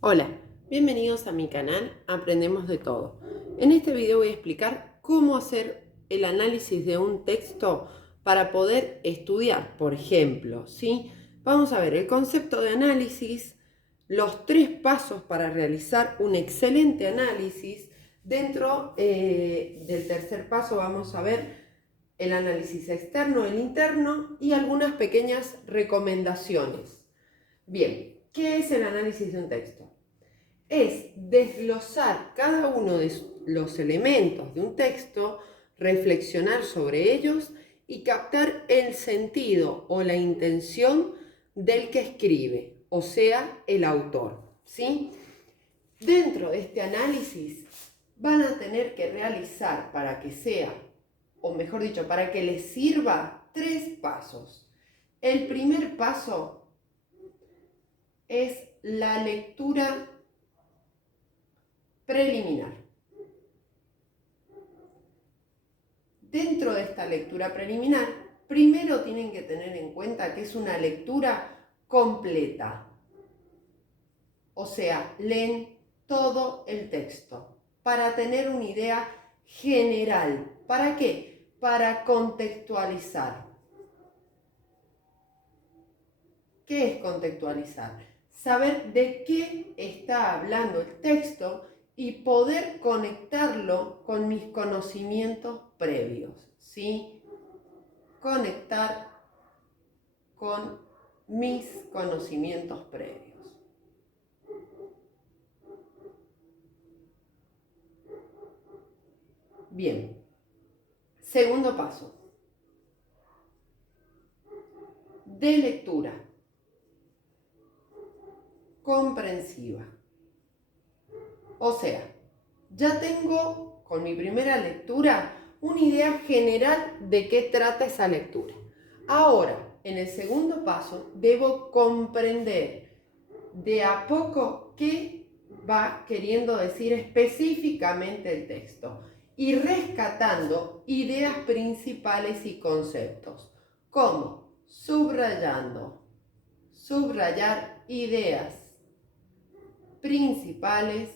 Hola, bienvenidos a mi canal Aprendemos de Todo. En este video voy a explicar cómo hacer el análisis de un texto para poder estudiar, por ejemplo, ¿sí? Vamos a ver el concepto de análisis, los 3 pasos para realizar un excelente análisis. Dentro del tercer paso vamos a ver el análisis externo, el interno y algunas pequeñas recomendaciones. Bien, ¿qué es el análisis de un texto? Es desglosar cada uno de los elementos de un texto, reflexionar sobre ellos y captar el sentido o la intención del que escribe, o sea, el autor, ¿sí? Dentro de este análisis van a tener que realizar para que sea, o mejor dicho, para que les sirva 3 pasos. El primer paso es la lectura preliminar. Dentro de esta lectura preliminar, primero tienen que tener en cuenta que es una lectura completa. O sea, leen todo el texto para tener una idea general. ¿Para qué? Para contextualizar. ¿Qué es contextualizar? Saber de qué está hablando el texto y poder conectarlo con mis conocimientos previos, ¿sí? Conectar con mis conocimientos previos. Bien, segundo paso, de lectura comprensiva. O sea, ya tengo con mi primera lectura una idea general de qué trata esa lectura. Ahora, en el segundo paso, debo comprender de a poco qué va queriendo decir específicamente el texto y rescatando ideas principales y conceptos, como subrayar ideas principales,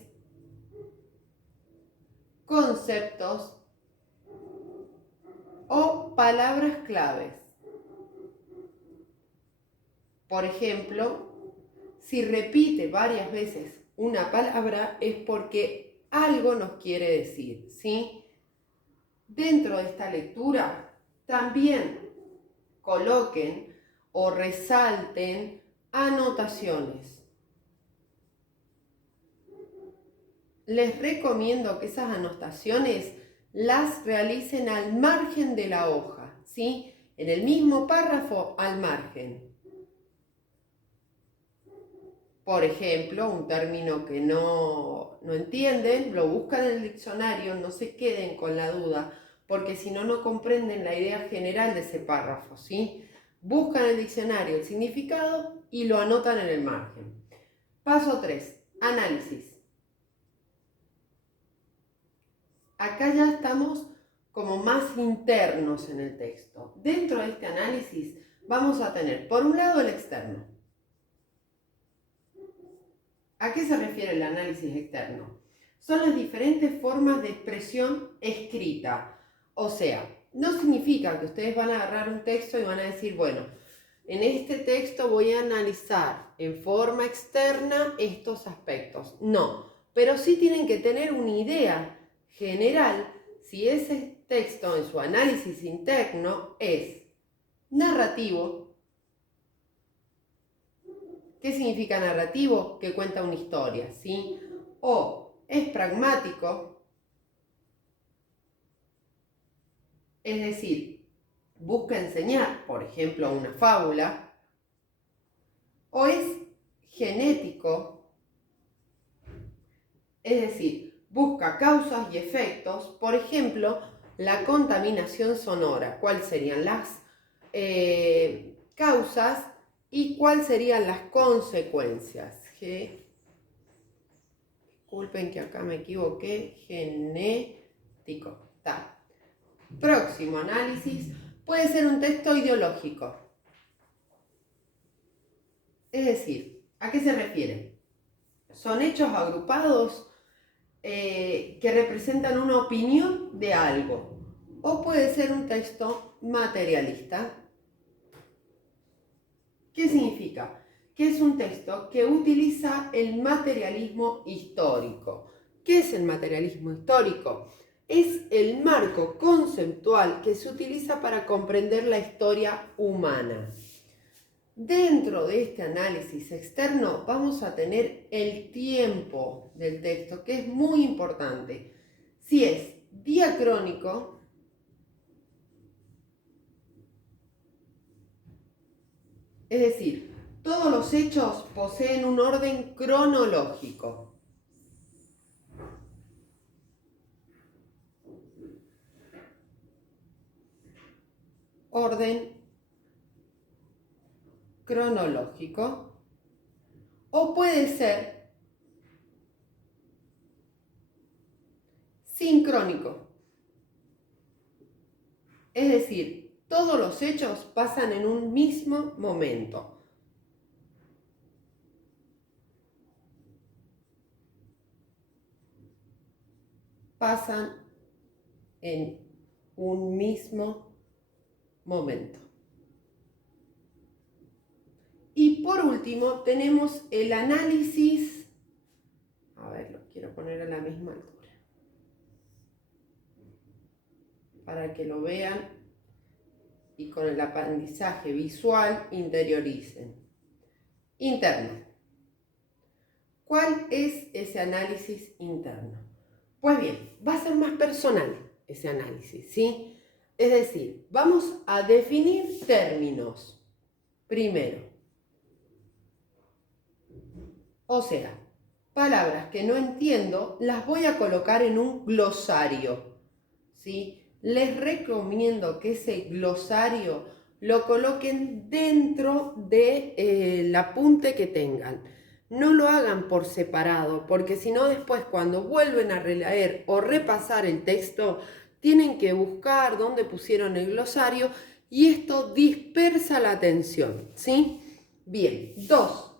conceptos o palabras claves. Por ejemplo, si repite varias veces una palabra es porque algo nos quiere decir, ¿sí? Dentro de esta lectura también coloquen o resalten anotaciones. Les recomiendo que esas anotaciones las realicen al margen de la hoja, ¿sí? En el mismo párrafo, al margen. Por ejemplo, un término que no entienden, lo buscan en el diccionario, no se queden con la duda, porque si no, no comprenden la idea general de ese párrafo, ¿sí? Buscan en el diccionario el significado y lo anotan en el margen. Paso 3. Análisis. Acá ya estamos como más internos en el texto. Dentro de este análisis vamos a tener, por un lado, el externo. ¿A qué se refiere el análisis externo? Son las diferentes formas de expresión escrita. O sea, no significa que ustedes van a agarrar un texto y van a decir, bueno, en este texto voy a analizar en forma externa estos aspectos. No, pero sí tienen que tener una idea general si ese texto en su análisis interno es narrativo. ¿Qué significa narrativo? Que cuenta una historia, ¿sí? O es pragmático, es decir, busca enseñar, por ejemplo, una fábula. O es genético, es decir, busca causas y efectos, por ejemplo, la contaminación sonora. ¿Cuáles serían las causas y cuáles serían las consecuencias? Disculpen que acá me equivoqué. Genético. Está. Próximo análisis. Puede ser un texto ideológico. Es decir, ¿a qué se refiere? Son hechos agrupados que representan una opinión de algo. O puede ser un texto materialista. ¿Qué significa? Que es un texto que utiliza el materialismo histórico. ¿Qué es el materialismo histórico? Es el marco conceptual que se utiliza para comprender la historia humana. Dentro de este análisis externo vamos a tener el tiempo del texto, que es muy importante. Si es diacrónico, es decir, todos los hechos poseen un orden cronológico. Orden cronológico. O puede ser sincrónico. Es decir, todos los hechos pasan en un mismo momento. Pasan en un mismo momento. Y por último tenemos el análisis, a ver, lo quiero poner a la misma altura, para que lo vean y con el aprendizaje visual interioricen. Interno. ¿Cuál es ese análisis interno? Pues bien, va a ser más personal ese análisis, ¿sí? Es decir, vamos a definir términos primero. O sea, palabras que no entiendo las voy a colocar en un glosario, ¿sí? Les recomiendo que ese glosario lo coloquen dentro del apunte que tengan. No lo hagan por separado, porque si no después cuando vuelven a releer o repasar el texto, tienen que buscar dónde pusieron el glosario y esto dispersa la atención, ¿sí? Bien, 2.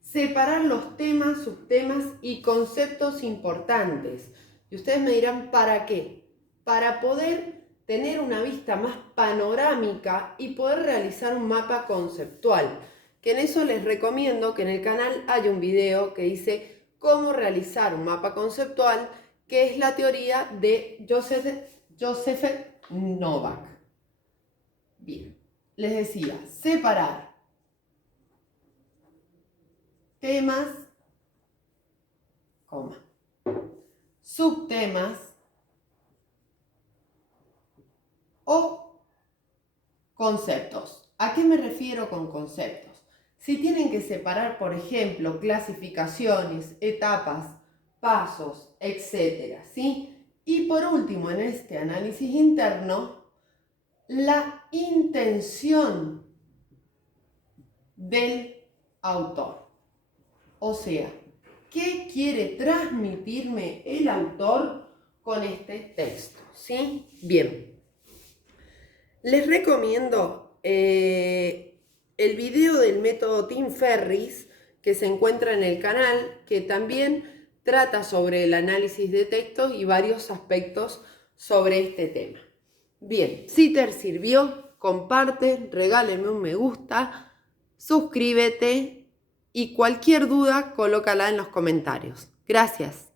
Separar los temas, subtemas y conceptos importantes. Y ustedes me dirán, ¿para qué? Para poder tener una vista más panorámica y poder realizar un mapa conceptual. Que en eso les recomiendo que en el canal hay un video que dice cómo realizar un mapa conceptual, que es la teoría de Joseph Novak. Bien, les decía, separar temas, coma, subtemas o conceptos. ¿A qué me refiero con conceptos? Si tienen que separar, por ejemplo, clasificaciones, etapas, pasos, etc., ¿sí? Y por último, en este análisis interno, la intención del autor. O sea, ¿qué quiere transmitirme el autor con este texto? ¿Sí? Bien. Les recomiendo el video del método Tim Ferriss que se encuentra en el canal, que también trata sobre el análisis de textos y varios aspectos sobre este tema. Bien, si te sirvió, comparte, regáleme un me gusta, suscríbete y cualquier duda colócala en los comentarios. Gracias.